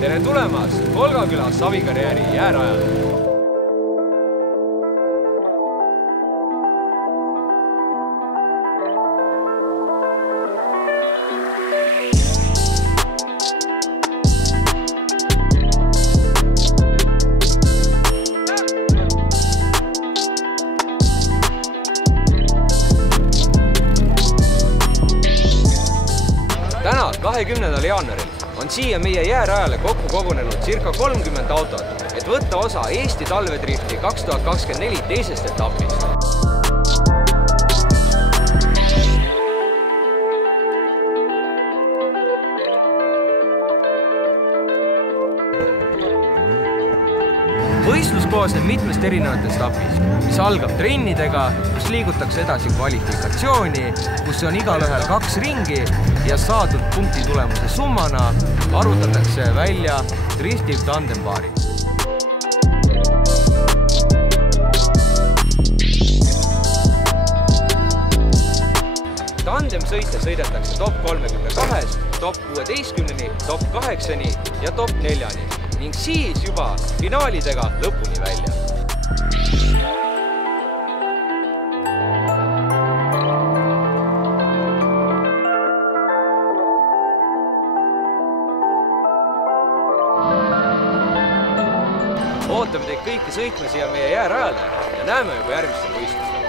Tere tulemast Kolgaküla Savikarjääri jäärajale! Täna, 20. jaanuaril on siia meie jäärajale kokku kogunenud circa 30 autot, et võtta osa Eesti talvedrifti 2024 teisest etapist. Võistlus koosneb mitmest erinevatest etapist, mis algab trennidega, kus liigutakse edasi kvalifikatsiooni, kus on igalühel 2 ringi ja saadud punkti tulemuse summana arvutatakse välja driftiv tandembaari. Tandemsõite sõidetakse top 32, top 16, top 8 ja top 4 ning siis juba finaalidega lõpuni välja. Ootame teid kõiki sõitma siia meie jäärajale ja näeme juba järgmistel võistlustel.